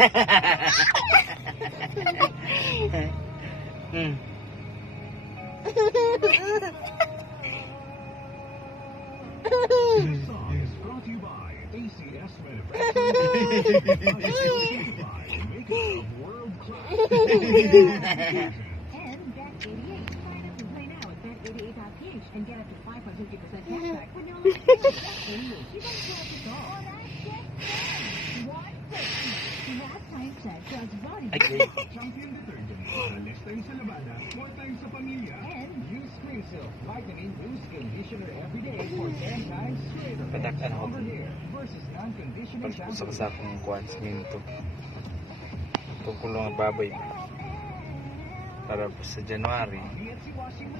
Song is brought to you by ACS Manufacturing. Maker of world class. And Bet88. Sign up and play now at Bet88.ph and get up to 550% cashback when you're logged in. Bet88. You don't have to go. Oh, that's just fun. One person. Last time said just body. Champion detergent. Less time sa labada, more time sa pamilya. And Use Clean Silk Vitamin Boost Conditioner every day for 10 times straighter. Padakan ako. Stronger hair versus non-conditioning shampoo. Pagpusak sa akong kuwans minto. Tungkol ng baboy. Para sa January. At si washing